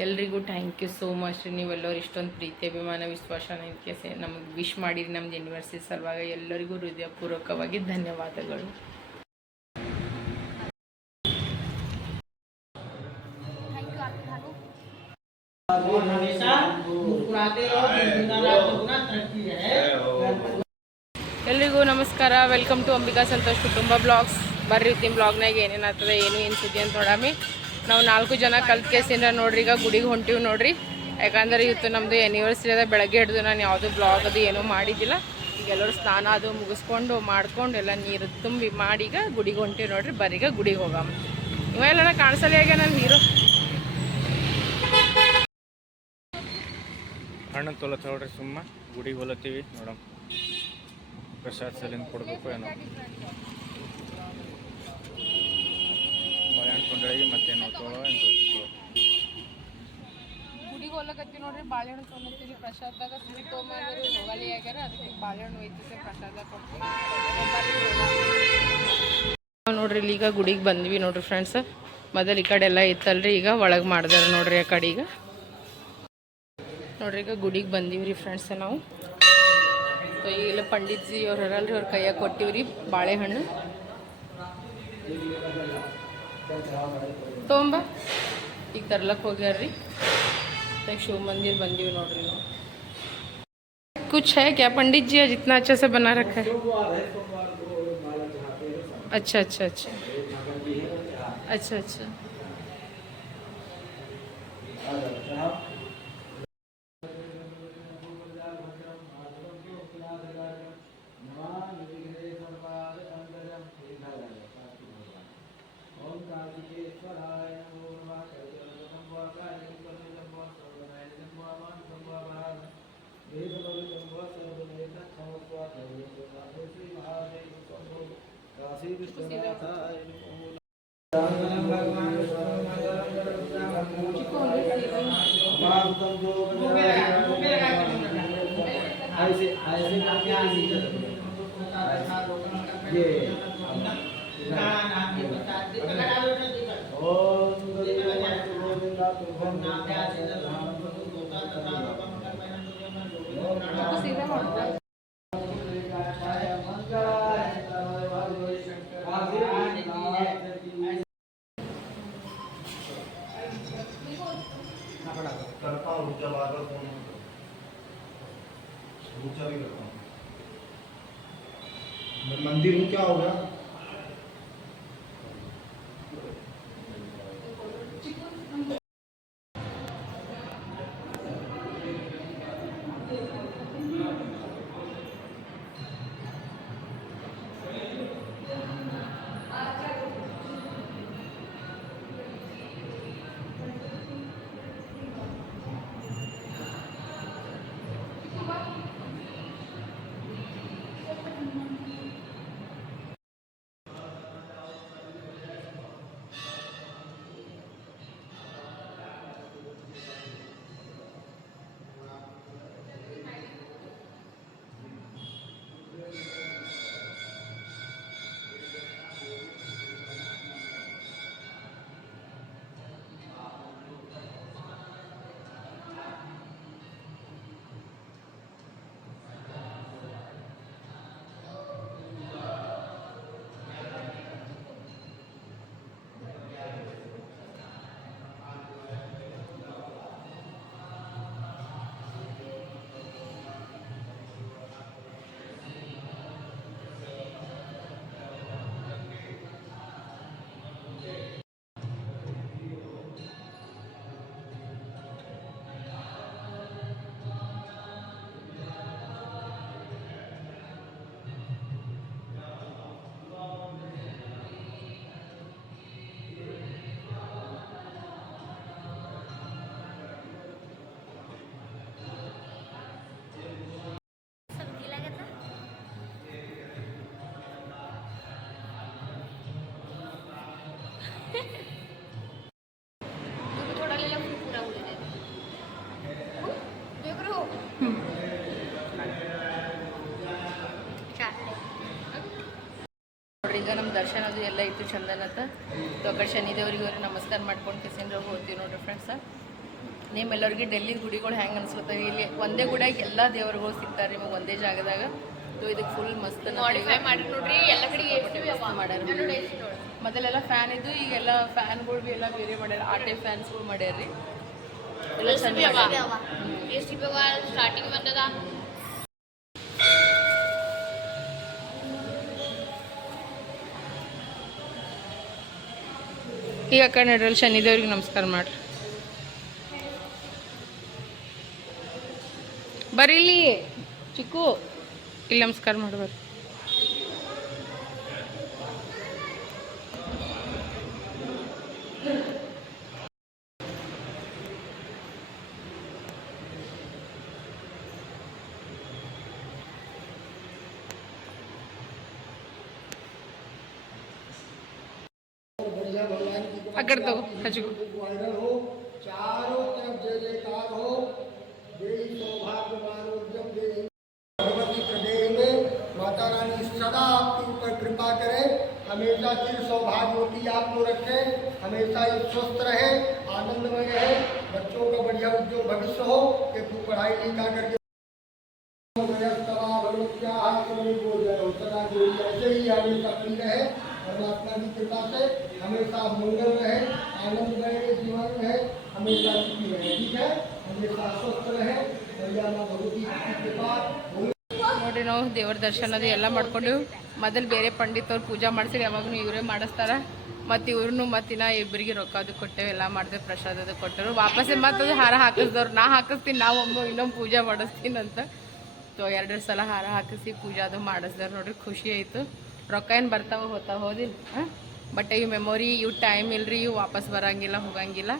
ಎಲ್ರಿಗೂ thank you so much ನೀವೆಲ್ಲರೂ ಇಷ್ಟೊಂದು ಪ್ರೀತಿ, ಅಭಿಮಾನ, ವಿಶ್ವಾಸ ಕೇಸೆ ನಮಗೆ ವಿಶ್ ಮಾಡಿರಿ ನಮ್ದು ಯೂನಿವರ್ಸಿಟಿ ಸಲುವಾಗ. ಎಲ್ಲರಿಗೂ ಹೃದಯಪೂರ್ವಕವಾಗಿ ಧನ್ಯವಾದಗಳು. ಎಲ್ರಿಗೂ ನಮಸ್ಕಾರ. ವೆಲ್ಕಮ್ ಟು ಅಂಬಿಕಾ ಸಂತೋಷ್ ಕುಟುಂಬ ಬ್ಲಾಗ್ಸ್. ಬರ್ರಿ ನಿಮ್ಮ ಬ್ಲಾಗ್ನಾಗ ಏನೇನು ಆಗ್ತದೆ ಏನು ಏನು ಸುದ್ದಿ ಅಂತ ನೋಡಾಮಿ. ನಾವು ನಾಲ್ಕು ಜನ ಕಲ್ತ್ಕೇಸಿಂದ ನೋಡ್ರಿ, ಈಗ ಗುಡಿಗೆ ಹೊಂಟಿವಿ ನೋಡ್ರಿ. ಯಾಕಂದ್ರೆ ಇವತ್ತು ನಮ್ಮದು ಆ್ಯನಿವರ್ಸರಿ ಅದ, ಬೆಳಗ್ಗೆ ಹಿಡಿದು ನಾನು ಯಾವುದೂ ಬ್ಲಾಗ್ ಅದು ಏನೂ ಮಾಡಿದ್ದಿಲ್ಲ. ಈಗ ಎಲ್ಲರೂ ಸ್ನಾನ ಅದು ಮುಗಿಸ್ಕೊಂಡು, ಮಾಡ್ಕೊಂಡು ಎಲ್ಲ ನೀರು ತುಂಬಿ ಮಾಡಿ ಈಗ ಗುಡಿಗೆ ಹೊಂಟಿವಿ ನೋಡ್ರಿ. ಬರೀಗ ಗುಡಿಗೆ ಹೋಗಾಮ. ಇವೆಲ್ಲ ಕಾಣಿಸಲಿ ಹೇಗೆ ನಾನು ನೀರು? ಹಣ್ಣು ತೊಲತ್ತ ನೋಡ್ರಿ ಸುಮ್ಮ, ಗುಡಿಗೆ ಹೊಲತ್ತೀವಿ ನೋಡಮ್ಮ ಪ್ರಸಾದ್ ಸಲಿಂದ ಕೊಡಬೇಕು ಏನೋ ಬಾಳೆಹಣ್ಣು ಕೊಂಡಳಿಗೆ ಮತ್ತೇನು ತೊಳೋ. ಗುಡಿಗೆ ನೋಡ್ರಿ, ಬಾಳೆಹಣ್ಣು ತೊಗೊಂಡಿರ್ತೀವಿ ಪ್ರಸಾದಾಗ ಸ್ವೀಟ್ ತೊಗೊಂಬಂದ್ರೆ ಹೋಗಲಿ ಆಗ್ಯಾರ, ಅದಕ್ಕೆ ಬಾಳೆಹಣ್ಣು ಒಯ್ತಿದ್ದೆ ಪ್ರಸಾದ ಕೊಡ್ತೀವಿ ನೋಡ್ರಿ, ಇಲ್ಲಿ ಈಗ ಗುಡಿಗೆ ಬಂದ್ವಿ ನೋಡ್ರಿ ಫ್ರೆಂಡ್ಸ್ ಮೊದಲು ಈ ಕಡೆ ಎಲ್ಲ ಇತ್ತಲ್ರಿ, ಈಗ ಒಳಗೆ ಮಾಡ್ದಾರ ನೋಡ್ರಿ ಆ ಕಡೆ ಈಗ. ನೋಡ್ರಿ, ಈಗ ಗುಡಿಗೆ ಬಂದೀವ್ರಿ ಫ್ರೆಂಡ್ಸ್ ನಾವು. ಸೊ ಈಗೆಲ್ಲ ಪಂಡಿತ್ಜಿ ಅವ್ರು ಹರಲ್ರಿ ಅವ್ರ ಕೈಯಾಗ ಕೊಟ್ಟಿವ್ರಿ ಬಾಳೆಹಣ್ಣು. ತೊಗೊಂಬ ಈಗ ತರ್ಲಕ್ಕೆ ಹೋಗ್ಯಾರ್ರಿ तक शिव मंदिर बंदी हुई नोट रही हूँ कुछ है क्या पंडित जी आज इतना अच्छा से बना रखा है अच्छा अच्छा अच्छा अच्छा अच्छा ये। ओम ನೋಡ್ರಿ ಈಗ ನಮ್ಮ ದರ್ಶನ ಅದು ಎಲ್ಲ ಇತ್ತು ಚಂದನ ಅಂತ. ಸೊ ಆ ಶನಿ ದೇವರಿಗೆ ಹೋಗಿ ನಮಸ್ಕಾರ ಮಾಡ್ಕೊಂಡು ಕಿಸಿಂದ್ರ ಹೋಗ್ತೀವಿ ನೋಡ್ರಿ ಫ್ರೆಂಡ್ಸ ನಿಮ್ಮೆಲ್ಲರಿಗೆ ಡೆಲ್ಲಿ ಗುಡಿಗಳು ಹೆಂಗೆ ಅನ್ಸ್ಲತ್ತವೆ ಇಲ್ಲಿ ಒಂದೇ ಗುಡಿಯಾಗ ಎಲ್ಲ ದೇವರುಗಳು ಸಿಗ್ತಾರೆ ನಿಮಗೆ ಒಂದೇ ಜಾಗದಾಗ. ಸೊ ಇದಕ್ಕೆ ಫುಲ್ ಮಸ್ತ್ ನೋಡ್ರಿ ಎಲ್ಲ ಕಡೆ ಮಾಡ್ಯಾರ ಮೊದಲೆಲ್ಲ ಫ್ಯಾನ್ ಇದ್ದು ಈಗೆಲ್ಲ ಫ್ಯಾನ್ಗಳು ಎಲ್ಲ ಬೇರೆ ಮಾಡ್ಯಾರ. ಆ ಟೈಪ್ ಫ್ಯಾನ್ಸ್ಗಳು ಮಾಡ್ಯಾರ್ರಿ. ಎಲ್ಲ ಸ್ಟಾರ್ಟಿಂಗ್ ಬಂದದ. ಈಗ ಅಕ್ಕ ಶನಿ ಶನಿದೇವ್ರಿಗೆ ನಮಸ್ಕಾರ ಮಾಡ್ರಿ. ಬರೀಲಿ ಚಿಕ್ಕು ಇಲ್ಲಿ ನಮಸ್ಕಾರ ಮಾಡಿ पकड़ दो, हजू। हमेशा चिर सौभाग्यवती आपको रखे हमेशा स्वस्थ रहे। आनंदमय रहे बच्चों का बढ़िया उद्योग भविष्य हो। कि तू पढ़ाई लिखा करके ऐसे ही हमेशा रहे। परमात्मा की कृपा से हमेशा मंगल रहे आनंदमय जीवन रहे हमेशा सुखी रहे ठीक है हमेशा स्वस्थ रहे भैया माँ भगवती की कृपा भूमि ನೋಡಿ ನಾವು ದೇವ್ರ ದರ್ಶನದ ಎಲ್ಲ ಮಾಡ್ಕೊಂಡು ಮೊದಲು ಬೇರೆ ಪಂಡಿತವ್ರು ಪೂಜಾ ಮಾಡಿಸಿರಿ ಯಾವಾಗೂ ಇವರೇ ಮಾಡಿಸ್ತಾರ ಮತ್ತು ಇವ್ರನ್ನು ಮತ್ತಿನ ಇಬ್ಬರಿಗೆ ರೊಕ್ಕ ಅದು ಕೊಟ್ಟೆವು ಎಲ್ಲ ಮಾಡಿದೆ ಪ್ರಸಾದ ಅದು ಕೊಟ್ಟರು ವಾಪಸ್ಸೇ ಮತ್ತದು ಹಾರ ಹಾಕಿಸ್ದವ್ರು ನಾ ಹಾಕಿಸ್ತೀನಿ ನಾವು ಒಮ್ಮೆ ಇನ್ನೊಮ್ಮೆ ಪೂಜೆ ಮಾಡಿಸ್ತೀನಿ ಅಂತ ಸೊ ಎರಡೆರಡು ಸಲ ಹಾರ ಹಾಕಿಸಿ ಪೂಜೆ ಅದು ಮಾಡಿಸ್ದಾರೆ ನೋಡ್ರಿ ಖುಷಿ ಆಯಿತು ರೊಕ್ಕ ಏನು ಬರ್ತಾವ ಹೋಗ್ತಾವ ಹೋದಿಲ್ಲ ಹಾಂ But you memory you time इल रही वापस बरंगी होगंगिल।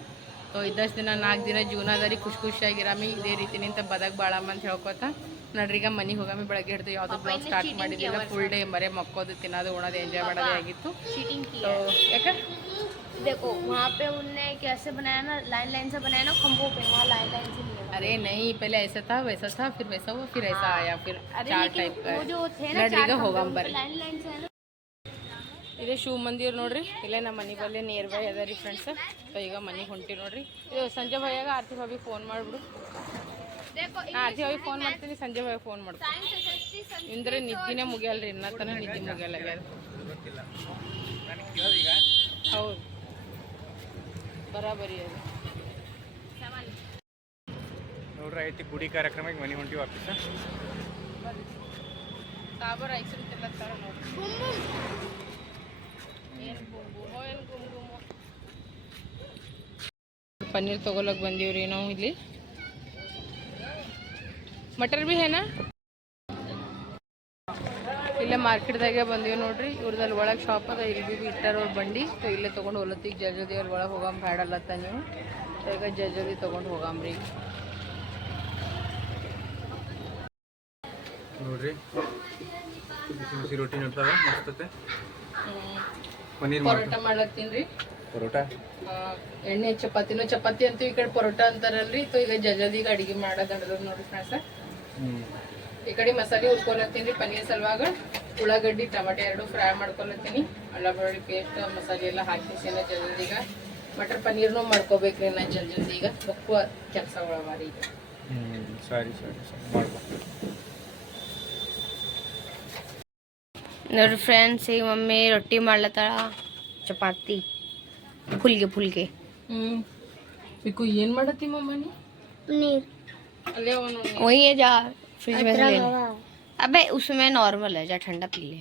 तो इदस्ट दिन नाक दिन जीवन रही खुश खुशी इे रीति तो बदक बड़ामकोता नड्री मनी हम बेगे हिड़ you blog start full day मर मको तीन उड़ा एंजॉय तो। या तो तो, देखो अरे नहीं पहले ऐसा था वैसा था फिर वैसा हुआ फिर ऐसा आया फिर होगा ಇದೇ ಶಿವ ಮಂದಿರ ನೋಡ್ರಿ. ಇಲ್ಲೇ ನಮ್ಮ ಮನೆ ಬಲ್ಲೇ ನಿಯರ್ ಬೈ ಅದ ರೀ ಫ್ರೆಂಡ್ಸ್ ಸೊ ಈಗ ಮನೆಗೆ ಹೊಂಟಿ ನೋಡ್ರಿ. ಇದು ಸಂಜೆ ಭಯಾಗ ಆರ್ತಿ ಭಾವಿ ಫೋನ್ ಮಾಡಿಬಿಡು. ಆರ್ತಿ ಭಾವಿ ಫೋನ್ ಮಾಡ್ತೀನಿ ಸಂಜೆ ಭಾಯಿ ಫೋನ್ ಮಾಡ್ತೀನಿ ಇಂದ್ರೆ ನಿದ್ದಿನೇ ಮುಗಿಯಲ್ರಿ ಇನ್ನ ತನಕ ನಿದ್ದಿ ಮುಗಿಯಲ್ಲ ಹೌದು. ಬರಾಬರಿ ಅದು. ನೋಡ್ರಿ ಐತಿ ಗುಡಿ ಕಾರ್ಯಕ್ರಮಕ್ಕೆ ಮನೆ ಹೊಂಟಿ ವಾಪಸ್. ಕಾಬರ್ ಐಸ್ ನೋಡ್ರಿ. ಏನು ಗುಮ್ ಬಂದೀವಿ ರೀ ಪನ್ನೀರ್ ನಾವು ಇಲ್ಲಿ. ಮಟರ್ ಬಿ ಹೇನಾ? ಇಲ್ಲೇ ಮಾರ್ಕೆಟ್ದಾಗೆ ಬಂದೀವಿ ನೋಡ್ರಿ. ಇವ್ರದಲ್ಲಿ ಒಳಗೆ ಶಾಪ್ ಅದ ಇಲ್ಲಿ ಬಿ ಇಟ್ಟಾರ ಅವ್ರ ಬಂಡಿ. ಸೊ ಇಲ್ಲೇ ತೊಗೊಂಡು ಹೊಲತ್ತಿಗೆ ಜಜದಿ ಅವ್ರ ಒಳಗೆ ಹೋಗಮ್ ಬೇಡಲತ್ತ ನೀವು. ಈಗ ಜಜದಿ ತೊಗೊಂಡು ಹೋಗಮ್ರಿ. ನೋಡ್ರಿ. ಬಿಸಿ ಬಿಸಿ ರೊಟ್ಟಿ ನೋಡ್ತಾವ ಮಸ್ತತೆ. ಪನ್ನೀರ್ ಪರೋಟ ಮಾಡ್ತಾರೆ ಮಾಡ್ಲತ್ತೀನಿ ರೀ ಪರೋಟ? ಎಣ್ಣೆ ಚಪಾತಿನೂ ಚಪಾತಿ ಅಂತೂ ಈ ಕಡೆ ಪರೋಟ ಅಂತಾರಲ್ರಿ. ಸೊ ಈಗ ಜಜದಿಗೆ ಅಡಿಗೆ ಮಾಡೋದು ನೋಡಿ ನೋಡ್ರಿ ಫ್ರೆಂಡ್ಸ್. ಈ ಕಡೆ ಮಸಾಲೆ ಉಟ್ಕೊಳತ್ತೀನಿ ರೀ ಪನ್ನೀರ್ ಸಲುವಾಗ. ಉಳ್ಳಾಗಡ್ಡಿ ಟಮಾಟೆ ಎರಡು ಫ್ರೈ ಮಾಡ್ಕೊಳತ್ತೀನಿ ಅಲ್ಲ ಬೆಳ್ಳುಳ್ಳಿ ಪೇಸ್ಟ್ ಮಸಾಲೆ ಎಲ್ಲ ಹಾಕಿಸಿ ನಾ ಜಲ್ದಿಗ ಮಟರ್ ಪನ್ನೀರ್ನು ಮಾಡ್ಕೋಬೇಕ್ರಿ ನಾ ಜಲ್ ಜಲ್ದಿ ಈಗ ಒಳವಾರಿ ಕೆಲಸಗಳು ಅವ ರೀ ಈಗ. ಹ್ಞೂ ಸರಿ ಸರಿ ಸರಿ. ಮಾಡ್ಬೋ. ನೋಡ್ರಿ ಫ್ರೆಂಡ್ಸ್ ಈಗ ಮಮ್ಮಿ ರೊಟ್ಟಿ ಮಾಡ್ಲತ್ತಾಳ ಚಪಾತಿ ಫುಲ್ಗೆ ಫುಲ್ಗೆ ಹ್ಞೂ ಬಿಕು ಏನು ಮಾಡತ್ತಿ ಮಮ್ಮನಿ पनीर ಅಲ್ಲೇ ಅವನು वही है जा फ्रिज में से ले ले अबे उसमें नॉर्मल है जा ठंडा पी ले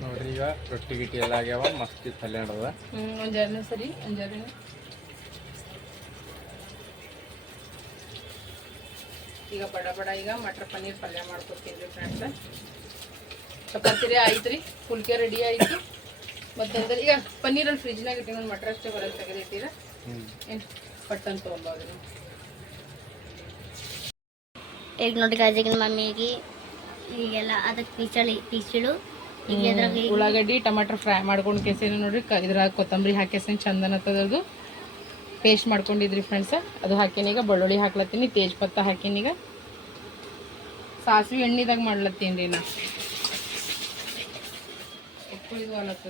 ನೋಡ್ರಿ ಈಗ ರೊಟ್ಟಿ ಗಿಟ್ಟಿ ಎಲ್ಲ ಆಗ್ಯಾವ ಮಸ್ತ್ ಇತ್ತು ಅಲ್ಲೇ ನಡೆದ ಹ್ಞೂ ಒಂದು ಜರ್ನ ಸರಿ ಒಂದು ಜರ್ನ ಈಗ ಬಡ ಬಡ ಈಗ ಮಟರ್ ಪನ್ನೀರ್ ಪಲ್ಯ ಮಾಡ್ಕೊತೀನಿ ರೀ ಫ್ರೆಂಡ್ಸ್ ಚಪಾತಿ ರೀ ಆಯ್ತು ರೀ ಪುಲ್ಕೆ ರೆಡಿ ಆಯ್ತು. ಮತ್ತಂದ್ರೆ ಈಗ ಪನ್ನೀರಲ್ಲಿ ಫ್ರಿಜ್ನಾಗ ಒಂದು ಮಟರ್ ಅಷ್ಟೇ ಬರೋದು ತೆಗೆದಿಟ್ಟಿರ ಏನು ಪಟ್ಟನ್ ತೊಗೊಂಬೋದ್ರಿ ಈಗ ನೋಡಿ ಗಾಜಿಗಿನ ಮಮ್ಮಿಗೆ ಈಗೆಲ್ಲ ಅದಕ್ಕೆ ಪೀಚಳಿ ಪೀಚಳು. ಈಗ ಈಗ ಉಳ್ಳಾಗಡ್ಡಿ ಟಮಾಟರ್ ಫ್ರೈ ಮಾಡ್ಕೊಂಡು ಕೆಸಿನ ನೋಡ್ರಿ ಇದ್ರಾಗ ಕೊತ್ತಂಬರಿ ಹಾಕೇಸಿನ ಚಂದನ ತದದು ಪೇಸ್ಟ್ ಮಾಡ್ಕೊಂಡಿದ್ರಿ ಫ್ರೆಂಡ್ಸ್ ಅದು ಹಾಕಿನೀಗ ಬೆಳ್ಳುಳ್ಳಿ ಹಾಕ್ಲತ್ತೀನಿ ತೇಜ್ಪತ್ತ ಹಾಕಿನೀಗ ಸಾಸಿವೆ ಎಣ್ಣೆದಾಗ ಮಾಡ್ಲತ್ತೀನಿ ರೀ ನಾ. थोडी वाळत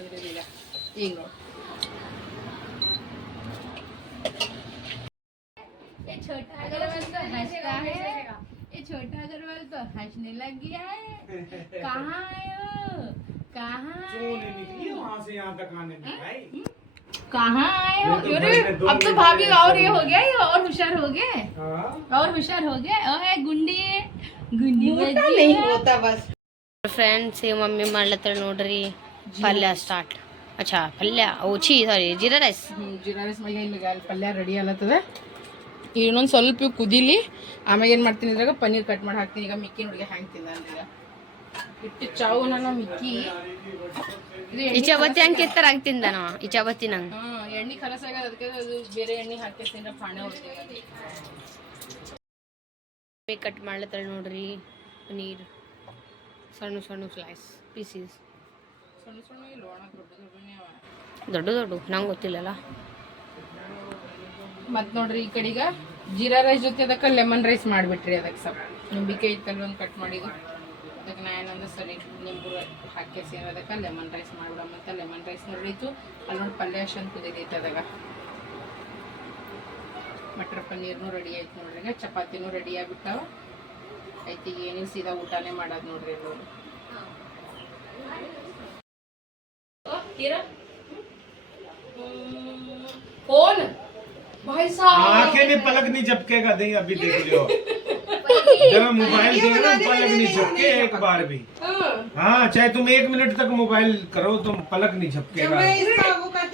छोटा तो हंसता है। ये छोटा तो हंसने लग गया है। कहाँ आए हो? कहाँ से यहाँ तक आने में कहाँ आए हो तो अब तो भाभी और ये हो गया और होशियार हो गए और होशियार हो गए ओए गुंडी। गुंडी नहीं होता बस। ಫ್ರೆಂಡ್ಸ್ ಈಗ ಮಮ್ಮಿ ಮಾಡ್ಲತ್ತಾಳ ನೋಡ್ರಿ ಪಲ್ಯ ಸ್ಟಾರ್ಟ್ ಅಚ್ಚಾ ಪಲ್ಯ. ಓಚಿ ಸಾರಿ ಜೀರಾ ರೈಸ್ ಜೀರಾ ರೈಸ್ ಮ್ಯಾಗ ಇಲ್ಲಿ ಪಲ್ಯ ರೆಡಿ ಅಲ್ಲತ್ತದ ಈಗ ಇನ್ನೊಂದು ಸ್ವಲ್ಪ ಕುದಿಲಿ ಆಮೇಲೆ ಏನು ಮಾಡ್ತೀನಿ ಇದ್ರಾಗ? ಪನ್ನೀರ್ ಕಟ್ ಮಾಡಿ ಹಾಕ್ತೀನಿ. ಈಗ ಮಿಕ್ಕಿ ನೋಡಿಗೆ ಹ್ಯಾಂಗೆ ತಿಂದ ಈಗ. ಇಟ್ಟು ಚಾವು ನನ್ನ ಮಿಕ್ಕಿ. ಈ ಚಪಾತಿ ಹಂಗೆ ಕಿತ್ತರ ಆಗ್ತಿಂದ ನಾವ? ಈ ಚಪಾತಿ ನಂಗೆ. ಎಣ್ಣೆ ಕಲಸ ಆಗ್ಯದ ಅದಕ್ಕೆ ಅದು ಬೇರೆ ಎಣ್ಣೆ ಹಾಕಿ ತಿಂದ್ರೆ ಪಾಣೆ ಹೊಡ್ತೀವಿ ಕಟ್ ಮಾಡ್ಲತ್ತಳ ನೋಡ್ರಿ ಪನ್ನೀರ್. ಸಣ್ಣ ಸಣ್ಣ ಸ್ಲೈಸ್ ಪೀಸಸ್ ಸಣ್ಣ ಸಣ್ಣ ಇಲ್ಲ ಒಣ ದೊಡ್ಡ ದೊಡ್ಡ ದೊಡ್ಡ ನಂಗೆ ಗೊತ್ತಿಲ್ಲಲ್ಲ. ಮತ್ತು ನೋಡ್ರಿ ಈ ಕಡೆಗ ಜೀರಾ ರೈಸ್ ಜೊತೆ ಅದಕ್ಕೆ ಲೆಮನ್ ರೈಸ್ ಮಾಡಿಬಿಟ್ರಿ ಅದಕ್ಕೆ ಸ್ವಲ್ಪ. ನಿಂಬಿಕೆ ಇತ್ತಲ್ಲ ಒಂದು ಕಟ್ ಮಾಡಿದ್ದು. ಅದಕ್ಕೆ ನಾ ಏನಂದ್ರೆ ಸರಿ ನಿಂಬು ಹಾಕಿ ಸೇರಿ ಅದಕ್ಕೆ ಲೆಮನ್ ರೈಸ್ ಮಾಡ್ಬಿಡಮ್ ಅಂತ ಲೆಮನ್ ರೈಸ್ ನೋಡಿತ್ತು ಅಲ್ಲಿ ನೋಡಿ ಪಲ್ಯ ಅಷ್ಟು ಕುದಿದೈತೆ ಅದಾಗ. ಮಟರ್ ಪನ್ನೀರ್ನು ರೆಡಿ ಆಯ್ತು ನೋಡ್ರಿ ಚಪಾತಿನೂ ರೆಡಿ ಆಗಿಬಿಟ್ಟಾವ. ಈಗ ಏನಿಲ್ಲ ಸೀದಾ ಊಟನೇ ಮಾಡೋದು ನೋಡ್ರಿ ಎಲ್ಲರೂ. फ़ोन भाई साहब। आँखें भी पलक नहीं झपकेगा नहीं अभी देख लियो। जब मोबाइल दे रहा पलक नहीं झपके एक बार भी। हाँ। चाहे तुम एक मिनट तक मोबाइल करो तुम पलक नहीं झपकेगा।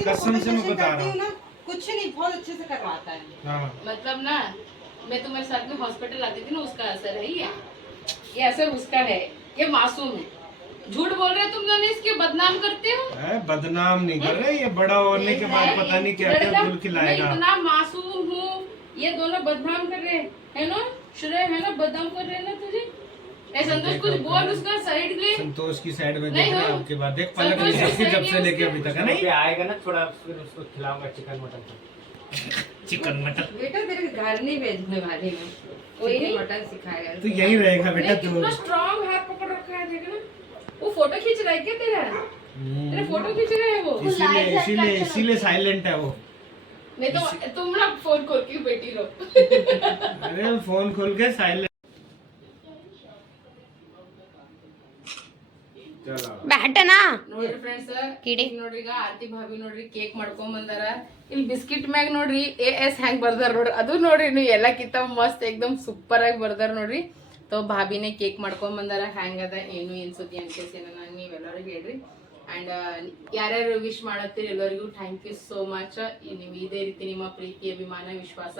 कसम से मैं बता रहा हूँ कुछ नहीं बहुत अच्छे से करवाता है। हाँ। मतलब ना मैं तुम्हारे साथ में हॉस्पिटल आती थी ना उसका असर है ये। ये असर उसका है ये मासूम है। झूठ बोल रहे हो तुम दोनों इसके बदनाम करते हो? है, बदनाम नहीं कर रहे? ये बड़ा होने के बाद पता नहीं क्या क्या गुल मैं खिलाएगा इतना मासूम हूँ ये दोनों बदनाम कर रहे हैं। है ना? श्रेय है ना? बदनाम कर रहे हैं ना तुझे? ए संतोष कुछ बोल उसका साइड ले संतोष की साइड में देख रहे आपके बाद। देख पलक नहीं जब से लेके अभी तक है नहीं आएगा ना थोड़ा फिर उसको खिलाऊँगा चिकन मटन चिकन मटन बेटा तेरे घर नहीं भेजने वाली मैं। कोई नहीं। मटन सिखाएगा तो यही रहेगा बेटा तू कितना स्ट्रांग हाथ पकड़ रखा है देख ना। वो फोटो खींच रहा है क्या तेरा तेरा फोटो खींच रहा है वो इसीलिए इसीलिए इसीलिए साइलेंट है वो नहीं तो तुम ना फोन खोल के बैठी रहो अरे फोन खोल के साइलेंट चलो ಬ್ಯಾಟನಾ ನೋಡ್ರಿ ಫ್ರೆಂಡ್ಸ್ ಕಿಡಿ. ನೋಡ್ರಿ ಈಗ ಆರ್ತಿ ಭಾವಿ ನೋಡ್ರಿ ಕೇಕ್ ಮಾಡ್ಕೊಂಡ್ ಬಂದಾರ ಇಲ್ಲಿ ಬಿಸ್ಕಿಟ್ ಮ್ಯಾಗ ನೋಡ್ರಿ ಎ ಎಸ್ ಹೆಂಗ್ ಬರ್ದಾರ ನೋಡ್ರಿ ಅದು ನೋಡ್ರಿ ನೀವು ಎಲ್ಲಕ್ಕಿಂತ ಮಸ್ತ್ ಏಕ್ದಮ್ ಸೂಪರ್ ಆಗಿ ಬರ್ದಾರ ನೋಡ್ರಿ ತೋ ಭಾಬಿನೇ ಕೇಕ್ ಮಾಡ್ಕೊಂಡ್ ಬಂದಾರ. ಏನು ಏನು ಸುದ್ದಿ ಅನ್ಕೇಸಿ ನಾನು ನೀವೆಲ್ಲರೂ ಹೇಳ್ರಿ. ಆ್ಯಂಡ್ ಯಾರ್ಯಾರು ವಿಶ್ ಮಾಡತ್ತೀರಿ ಎಲ್ಲರಿಗೂ ಥ್ಯಾಂಕ್ ಯು ಸೋ ಮಚ್ ನೀವು ಇದೇ ರೀತಿ ನಿಮ್ಮ ಪ್ರೀತಿ, ಅಭಿಮಾನ, ವಿಶ್ವಾಸ,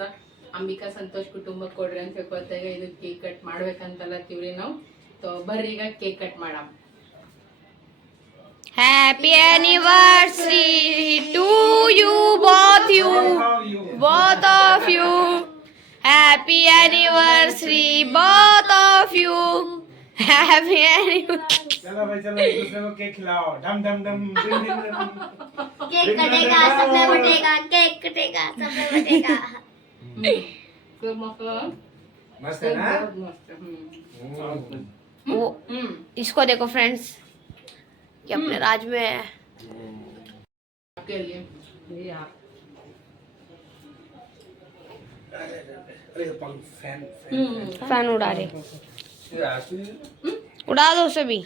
ಅಂಬಿಕಾ ಸಂತೋಷ್ ಕುಟುಂಬಕ್ಕೆ ಕೊಡ್ರಿ ಅಂತ ಹೇಳ್ಕೊತಾಗ ಇದು ಕೇಕ್ ಕಟ್ ಮಾಡ್ಬೇಕಂತಲ್ಲ ತಿವ್ರಿ ನಾವು. ತೋ ಬರ್ರಿ ಈಗ cake cut madam. Happy anniversary to you both you both of you happy of you. Happy anniversary. चलो भाई चलो एक दूसरे को केक खिलाओ डम डम डम डिम डिम डिम केक कटेगा सबने बटेगा केक कटेगा सबने बटेगा खूप मस्त मस्त है ना मस्त हम्म. वो हम्म. इसको देखो फ्रेंड्स ये अपने राज में है आपके लिए ये अरे पंख फ़ैन हम्म. फ़ैन उड़ा रहे उड़ा दो उसे भी।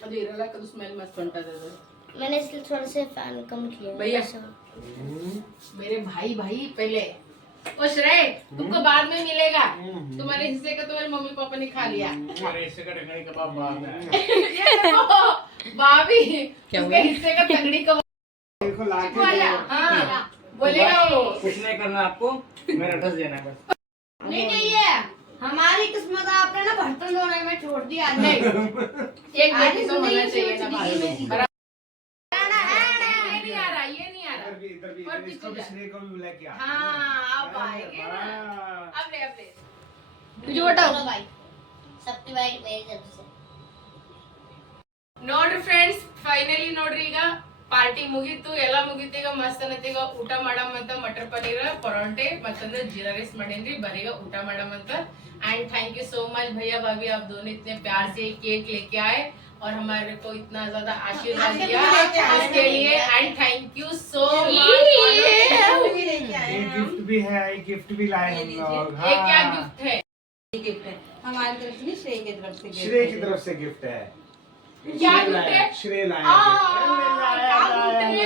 मैंने इसलिए थोड़ा सा फ़ैन कम किया भैया। मेरे भाई भाई पहले। ओ श्रेय तुमको हम्म। बाद में मिलेगा। हम्म, हम्म। तुम्हारे हिस्से का तुम्हारे मम्मी पापा ने खा लिया। तुम्हारे हिस्से का टंगड़ी कबाब बाद में। भाभी उसके हिस्से का टंगड़ी कबाब देखो लाके हाँ, बोलेगा वो। कुछ नहीं करना आपको मेरा एड्रेस देना बस। नहीं चाहिए हमारी किस्मत आपने ना बर्तन धोने में छोड़ दिया नोड्री फ्रेंड्स फाइनली नोड्रीगा ಪಾರ್ಟಿ ಮುಗೀತು ಎಲ್ಲ ಮುಗೀತು ಈಗ ಮಸ್ತ್ ಅನ್ನತ್ ಈಗ ಊಟ ಮಾಡಮ್ ಅಂತ ಮಟರ್ ಪನ್ನೀರ್ ಪರೋಂಟೆ ಮತ್ತಂದ್ರೆ ಜೀರಾ ರೈಸ್ ಮಾಡೇನ್ರಿ ಬರೀಗ ಊಟ ಮಾಡಮ್ ಅಂತ and thank you so much भैया भाभी आप दोनों इतने प्यार से केक लेके आए और हमारे को इतना ज्यादा आशीर्वाद दिया उसके लिए and thank you so much भी लेके आए ये गिफ्ट भी है ये गिफ्ट भी लाए हम लोग ये क्या हाँ। गिफ्ट है गिफ्ट है हमारी तरफ से नहीं श्रेय की तरफ से gift श्रेय है। की तरफ से गिफ्ट है क्या श्रेय gift लाया- है? श्रेय लाया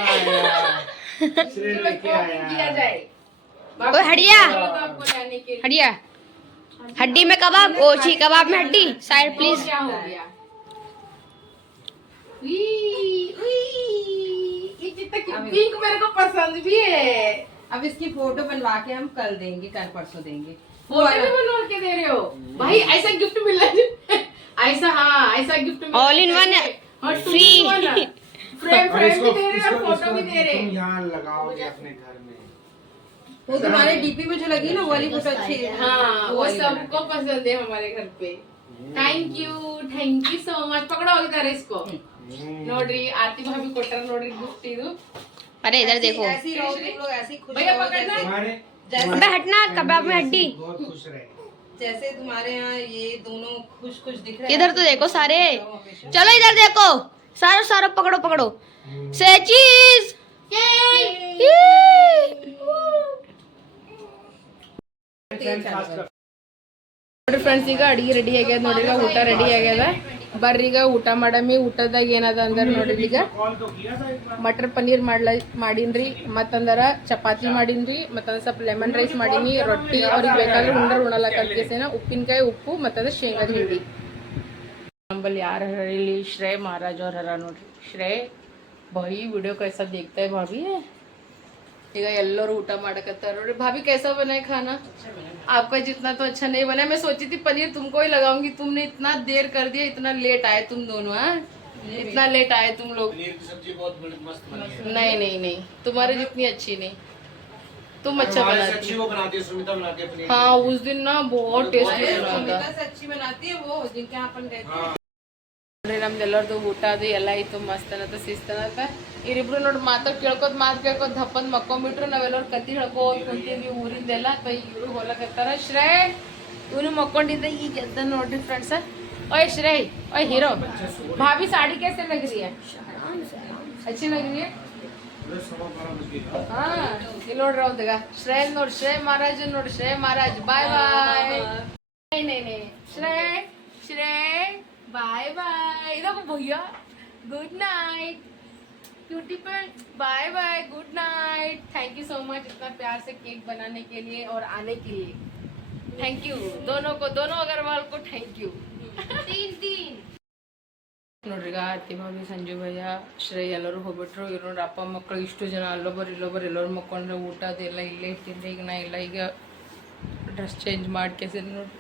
gift। श्रेय लेके आया जाए ओए हटिया आपको लाने के लिए। हटिया। हड्डी में कबाब? ओछी कबाब में हड्डी। साइड प्लीज़ क्या हो गया। पिंक मेरे को पसंद भी है। अब इसकी फ़ोटो बनवा के हम कल देंगे कल परसों देंगे। फ़ोटो भी बनवा के दे रहे हो? भाई ऐसा गिफ्ट मिल रहा है ऐसा हाँ ऐसा gift all in one free. Frame frame भी दे रहे फ़ोटो भी दे रहे यहाँ अपने घर में। वो तुम्हारे डीपी में जो लगी ना वाली फ़ोटो अच्छी है। हाँ, वो सबको पसंद है हमारे घर पे। Thank you thank you so much पकड़ो इधर इसको। हम्म। आरती भाभी कोटर गिफ्ट अरे इधर देखो। ऐसी लोग ऐसी खुश भैया पकड़ना अबे हटना कबाब में हड्डी बहुत खुश रहे। जैसे तुम्हारे यहाँ ये दोनों खुश खुश दिख रहे हैं। इधर तो देखो सारे। चलो इधर देखो। સારું સારું पकड़ो પકડો સે ચીઝ ಫ್ರೆಂಡ್ಸ್ ಈಗ ಅಡಿಗೆ ರೆಡಿ ಆಗ್ಯದ ನೋಡ್ರಿ ಈಗ ಊಟ ರೆಡಿ ಆಗ್ಯದ. ಬರ್ರಿ ಈಗ ಊಟ ಮಾಡಮಿ. ಊಟದಾಗ ಏನದ ಅಂದ್ರೆ ನೋಡ್ರಿ ಈಗ. ಮಟರ್ ಪನ್ನೀರ್ ಮಾಡ್ಲ ಮಾಡೀನ್ರಿ. ಮತ್ತಂದರ ಚಪಾತಿ ಮಾಡೀನ್ರಿ. ಮತ್ತಂದ್ರ ಸ್ವಲ್ಪ ಲೆಮನ್ ರೈಸ್ ಮಾಡೀನಿ. ರೊಟ್ಟಿ ಅವ್ರಿಗೆ ಬೇಕಾದ್ರೆ ಉಂಡ್ರ ಉಣಲಕ್ಕ ಕೇಸೇನ ಉಪ್ಪಿನಕಾಯಿ ಉಪ್ಪು ಮತ್ತಂದ್ರ ಶೇಂಗಾದ ಹಿಂಡಿ. नंबर यार हरेली श्रेय महाराज और हरानो। श्रेय भाई वीडियो कैसा देखता है भाभी? है ठीक है येल्लो ऊटा भाभी कैसा बना है खाना? अच्छा आपका जितना तो अच्छा नहीं बना मैं सोची थी पनीर तुमको ही लगाऊँगी। तुमने इतना देर कर दिया इतना लेट आए तुम दोनों हाँ? इतना लेट आए तुम लोग। नहीं नहीं नहीं। तुम्हारी जितनी अच्छी नहीं। तुम अच्छा बनाती बनाती है सुमिता हाँ उस दिन ना बहुत टेस्टी बनाती। है वो जिनके यहाँ अपन गए ನೋಡ್ರಿ ನಮ್ದು ಎಲ್ಲರದು ಊಟ ಅದು ಎಲ್ಲ ಇತ್ತು ಮಸ್ತ್ ಅನ್ನತ್ತ ಶಿಸ್ತ್ ಅನ್ನತ್ತ. ಇರಿಬ್ರು ನೋಡಿ ಮಾತಾಡ್ ಕೇಳ್ಕೊತ ಮಾತು ಕೇಳ್ಕೊತ ದಪ್ಪಂದ್ ಮಕ್ಕೊಂಬಿಟ್ರು ನಾವೆಲ್ಲರೂ ಕತಿ ಹೇಳ್ಕೋತ ಕುಂತೀವಿ ಊರಿಂದೆಲ್ಲ ಅಥವಾ ಇವರು ಹೊಲಕತ್ತಾರ. ಶ್ರೇ ಇವನು ಮಕ್ಕೊಂಡಿದ್ದ ಈಗ ಎದ್ದ ನೋಡ್ರಿ ಫ್ರೆಂಡ್ಸ ಓಯ್ ಶ್ರೇ ಓಯ್ ಹೀರೋ ಭಾಬಿ ಸಾಡಿ ಕೇಸೆ ನಗ್ರಿ ಹಚ್ಚಿ ನಗರಿಯ ಹಾ ಇಲ್ಲಿ ನೋಡ್ರಿ ಅವ್ದಾಗ. ಶ್ರೇ ನೋಡ್ರಿ ಶ್ರೇ ಮಹಾರಾಜ್ ನೋಡ್ರಿ ಶ್ರೇ ಮಹಾರಾಜ್ ಬಾಯ್ ಬಾಯ್. ಶ್ರೇ ಶ್ರೇ ಬಾಯ್ ಬಾಯ್. श्रेय बाय बाय देखो भैया गुड नाइट ब्यूटी पर bye bye good night thank you so much इतना प्यार से केक बनाने के लिए और आने के लिए थैंक यू दोनों को दोनों अग्रवाल को थैंक यू तीन तीन ನೋಡ್ರಿ ಈಗ ಅತ್ತಿ ಭಾವಿ ಸಂಜು ಭಯ್ಯ ಶ್ರೇಯ್ ಎಲ್ಲರೂ ಹೋಗ್ಬಿಟ್ರು ಇವ್ರು ನೋಡ್ರಿ ಅಪ್ಪ ಮಕ್ಕಳು ಇಷ್ಟು ಜನ ಅಲ್ಲೊಬ್ಬರು ಇಲ್ಲೊಬ್ಬರು ಎಲ್ಲರೂ ಮಕ್ಕೊಂಡ್ರೆ ಊಟ ಅದೆಲ್ಲ ಇಲ್ಲೇ ಇಟ್ಟಿದ್ರೆ ಈಗ ನಾ ಎಲ್ಲ ಈಗ ಡ್ರೆಸ್ ಚೇಂಜ್ ಮಾಡ್ಕೇಸಿ ನೋಡಿ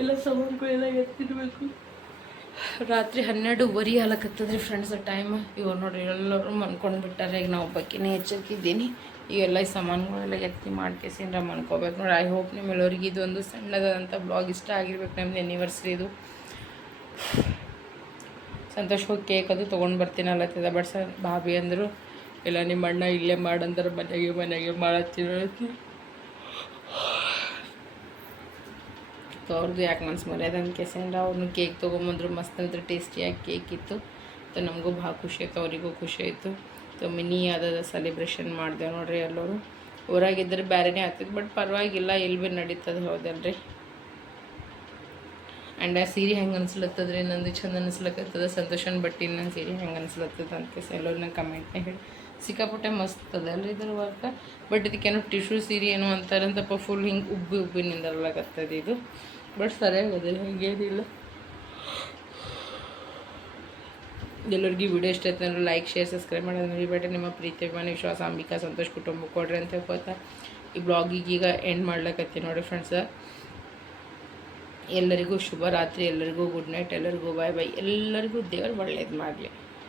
ಎಲ್ಲ ಸಾಮಾನುಗಳೆಲ್ಲ ಎತ್ತಿರ್ಬೇಕು ರಾತ್ರಿ ಹನ್ನೆರಡುವರೆ ಆಲಕತ್ತದ್ರಿ ಫ್ರೆಂಡ್ಸ್ ಟೈಮ್ ಇವಾಗ ನೋಡ್ರಿ, ಎಲ್ಲರೂ ಮನ್ಕೊಂಡು ಬಿಟ್ಟಾರೆ. ಈಗ ನಾವು ಬಗ್ಗೆನೇ ಎಚ್ಚರಿಕಿದ್ದೀನಿ ಇವೆಲ್ಲ ಈ ಸಾಮಾನುಗಳೆಲ್ಲ ಎತ್ತಿ ಮಾಡ್ಕೇಸಿಂದ್ರೆ ಮನ್ಕೋಬೇಕು ನೋಡಿ ಐ ಹೋಪ್ ನಿಮ್ಮೆಲ್ಲರಿಗೆ ಇದೊಂದು ಸಣ್ಣದಾದಂಥ ಬ್ಲಾಗ್ ಇಷ್ಟ ಆಗಿರ್ಬೇಕು. ನಮ್ದು ಎನಿವರ್ಸರಿ ಇದು. ಸಂತೋಷ ಹೋಗಿ ಕೇಕ್ ಅದು ತೊಗೊಂಡು ಬರ್ತೀನಿ ಅಲ್ಲತ್ತಿದ ಬಟ್ ಸರ್ ಭಾಬಿ ಅಂದರು, ಇಲ್ಲ ನಿಮ್ಮ ಅಣ್ಣ ಇಲ್ಲೇ ಮಾಡಂದ್ರೆ, ಮನೆಗೆ ಮನೆಗೆ ಮಾಡತ್ತೀನಿ ಸೊ ಅವ್ರದ್ದು ಯಾಕೆ ಮನ್ಸು ಮರ್ಯಾದ? ಅನ್ಕೇಸಂಡ ಅವ್ರನ್ನ ಕೇಕ್ ತೊಗೊಂಬಂದ್ರು ಮಸ್ತ್ ಅಂದ್ರೆ ಟೇಸ್ಟಿಯಾಗಿ ಕೇಕ್ ಇತ್ತು. ಸೊ ನಮಗೂ ಭಾಳ ಖುಷಿ ಆಯ್ತು, ಅವರಿಗೂ ಖುಷಿ ಆಯಿತು. ಸೊ ಮಿನಿ ಆದ ಸೆಲೆಬ್ರೇಷನ್ ಮಾಡಿದೆವು ನೋಡ್ರಿ ಎಲ್ಲರೂ. ಊರಾಗಿದ್ದರೆ ಬೇರೆನೇ ಆಗ್ತಿತ್ತು ಬಟ್ ಪರವಾಗಿಲ್ಲ, ಇಲ್ಲಿ ಭೀ ನಡೀತದೆ, ಹೌದಲ್ರಿ? ಆ್ಯಂಡ್ ಆ ಸೀರೆ ಹೆಂಗೆ ಅನ್ಸ್ಲತ್ತದ್ರಿ? ನಂದು ಚಂದ ಅನಿಸ್ಲಕತ್ತದ ಸಂತೋಷನ ಬಟ್ಟಿ ನನ್ನ ಸೀರೆ ಹೆಂಗೆ ಅನ್ಸ್ಲತ್ತದ ಅಂತ ಕೇಸ್ ಎಲ್ಲರೂ ನಂಗೆ ಕಮೆಂಟ್ನಾಗ ಹೇಳಿ. ಸಿಕ್ಕಾಪಟ್ಟೆ ಮಸ್ತ್ ಅದಲ್ರಿ ಇದ್ರ ವರ್ಕ ಬಟ್ ಇದಕ್ಕೇನೋ ಟಿಶ್ಯೂ ಸೀರೆ ಏನೋ ಅಂತಾರಂತಪ್ಪ ಫುಲ್ ಹಿಂಗೆ ಉಬ್ಬಿ ಉಬ್ಬಿ ನಿಂದರ್ಲಾಗತ್ತದ ಇದು. ಬಟ್ ಸರಿಯಾಗದಿಲ್ಲ ಹಿಂಗೇನಿಲ್ಲ. ಎಲ್ಲರಿಗೂ ವಿಡಿಯೋ ಇಷ್ಟ ಆಯ್ತು ಅಂದ್ರೆ ಲೈಕ್ ಶೇರ್ ಸಬ್ಸ್ಕ್ರೈಬ್ ಮಾಡೋದು ಮರಿಬೇಡ. ನಿಮ್ಮ ಪ್ರೀತಿ, ಅಭಿಮಾನ, ವಿಶ್ವಾಸ, ಅಂಬಿಕಾ, ಸಂತೋಷ್ ಕುಟುಂಬ ಕೊಡ್ರಿ ಅಂತ ಹೇಳ್ಕೊತಾ ಈ ಬ್ಲಾಗಿಗೆ ಈಗ ಎಂಡ್ ಮಾಡ್ಲಕತ್ತೀನಿ ನೋಡಿ ಫ್ರೆಂಡ್ಸ ಎಲ್ಲರಿಗೂ ಶುಭ ರಾತ್ರಿ, ಎಲ್ಲರಿಗೂ ಗುಡ್ ನೈಟ್ ಎಲ್ಲರಿಗೂ ಬಾಯ್ ಬಾಯ್ ಎಲ್ಲರಿಗೂ ದೇವರು ಒಳ್ಳೇದು ಮಾಡಲಿ.